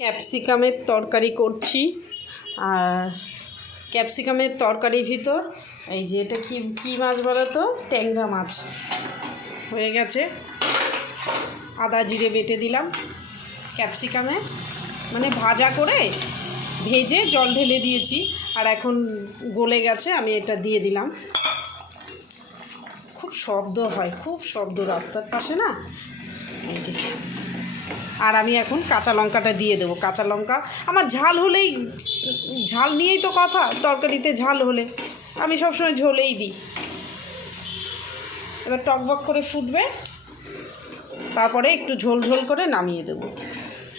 ক্যাপসিকামের তরকারি করছি। আর ক্যাপসিকামের তরকারির ভিতর এই যে এটা কি মাছ বলো তো, ট্যাংরা মাছ হয়ে গেছে। আদা জিরে বেটে দিলাম ক্যাপসিকামে, মানে ভাজা করে ভেজে জল ঢেলে দিয়েছি, আর এখন গলে গেছে, আমি এটা দিয়ে দিলাম। খুব শব্দ হয়, খুব শব্দ রাস্তার পাশে না, এই যে। আর আমি এখন কাঁচা লঙ্কাটা দিয়ে দেবো। কাঁচা লঙ্কা আমার ঝাল হলেই, ঝাল নিয়েই তো কথা, তরকারিতে ঝাল হলে আমি সবসময় ঝোলেই দিই। এবার টকবক করে ফুটবে, তারপরে একটু ঝোল ঝোল করে নামিয়ে দেবো।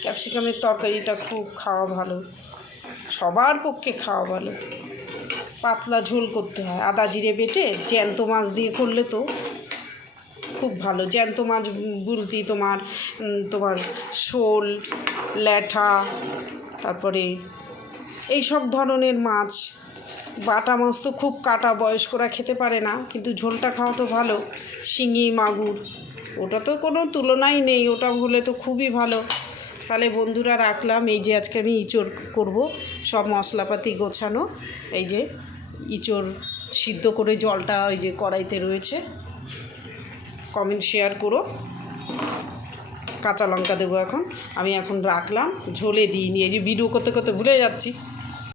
ক্যাপসিকামের তরকারিটা খুব খাওয়া ভালো, সবার পক্ষে খাওয়া ভালো। পাতলা ঝোল করতে হয়, আদা জিরে বেটে জ্যান্ত মাছ দিয়ে করলে তো খুব ভালো। জ্যান্ত মাছ বলতে তোমার শোল, ল্যাঠা, তারপরে এই সব ধরনের মাছ। বাটা মাছ তো খুব কাটা, বয়স্করা খেতে পারে না, কিন্তু ঝোলটা খাওয়া তো ভালো। শিঙি, মাগুর, ওটা তো কোনো তুলনাই নেই, ওটা হলে তো খুবই ভালো। তাহলে বন্ধুরা রাখলাম, এই যে আজকে আমি ইঁচড় করব, সব মশলাপাতি গোছানো। এই যে ইঁচড় সিদ্ধ করে জলটা ওই যে কড়াইতে রয়েছে, কমেন্ট শেয়ার করো। কাঁচা লঙ্কা দেবো এখন, আমি এখন রাখলাম, ঝোলে দিইনি, এই যে ভিডিও করতে করতে ভুলে যাচ্ছি।